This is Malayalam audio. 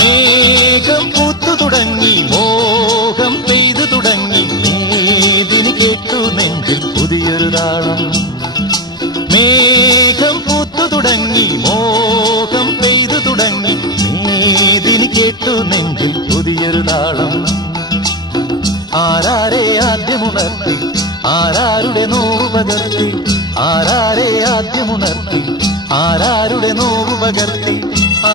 മേഘം പൂത്തു തുടങ്ങി, മോഹം പെയ്തു തുടങ്ങി, മേദിനി കേട്ടു നെഞ്ചിൽ പുതിയൊരു താളം. മേഘം പൂത്തു തുടങ്ങി, മോഹം പെയ്തു തുടങ്ങി, മേദിനി കേട്ടു നെഞ്ചിൽ പുതിയൊരു താളം. ആരാരെ ആദ്യമുണർത്തി, ആരാരുടെ നോവ് പകർത്തി, ആരാരെ ആദ്യമുണർത്തി, ആരാരുടെ നോവ് പകർത്തി,